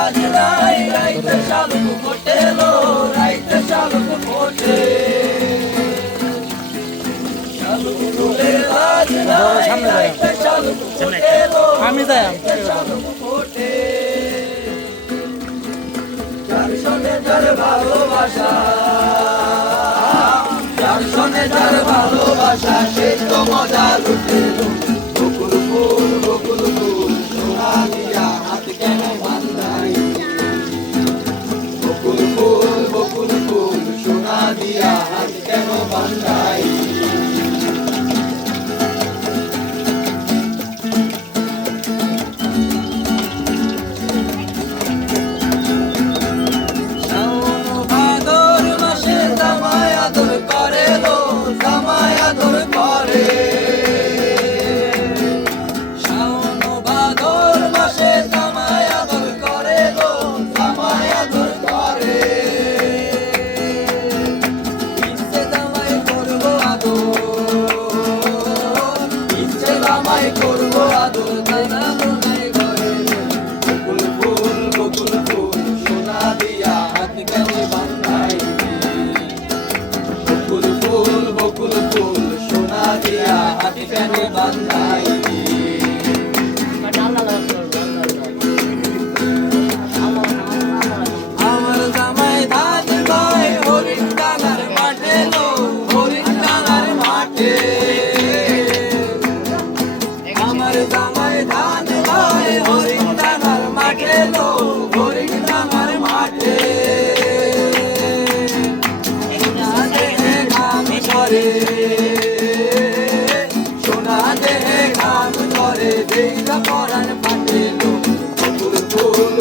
লাজ নাই রাইতে শালুক ফোটেলো রাইতে শালুক ফোটে শালুক ফুলে লাজ নাই রাইতে শালুক ফোটেলো আমি যাই শালুক ফোটে যার সনে যার ভালোবাসা যার সনে যার ভালোবাসা সে তো মজা লুটে বকুল ফুল সোনা দিয়া হাত কেন বান্ধাই বকুল ফুল সোনা দিয়া হাত কেন বান্ধাই করবো আদর দানা দোনাই ঘরে বকুল ফুল সোনা দিয়া হাত কেন বান্ধাই বকুল ফুল সোনা দিয়া হাত কেন বান্ধাই আমার জামাই ধান গায় হরিণ ডাঙার মাঠে লো হরিণ ডাঙার মাঠে আমার জামাই ধান গায় হরিণ ডাঙার মাঠে লো হরিণ ডাঙার মাঠে সোনা দেহে ঘাম করে দেখা পরাণ ফাটে লো বকুল ফুল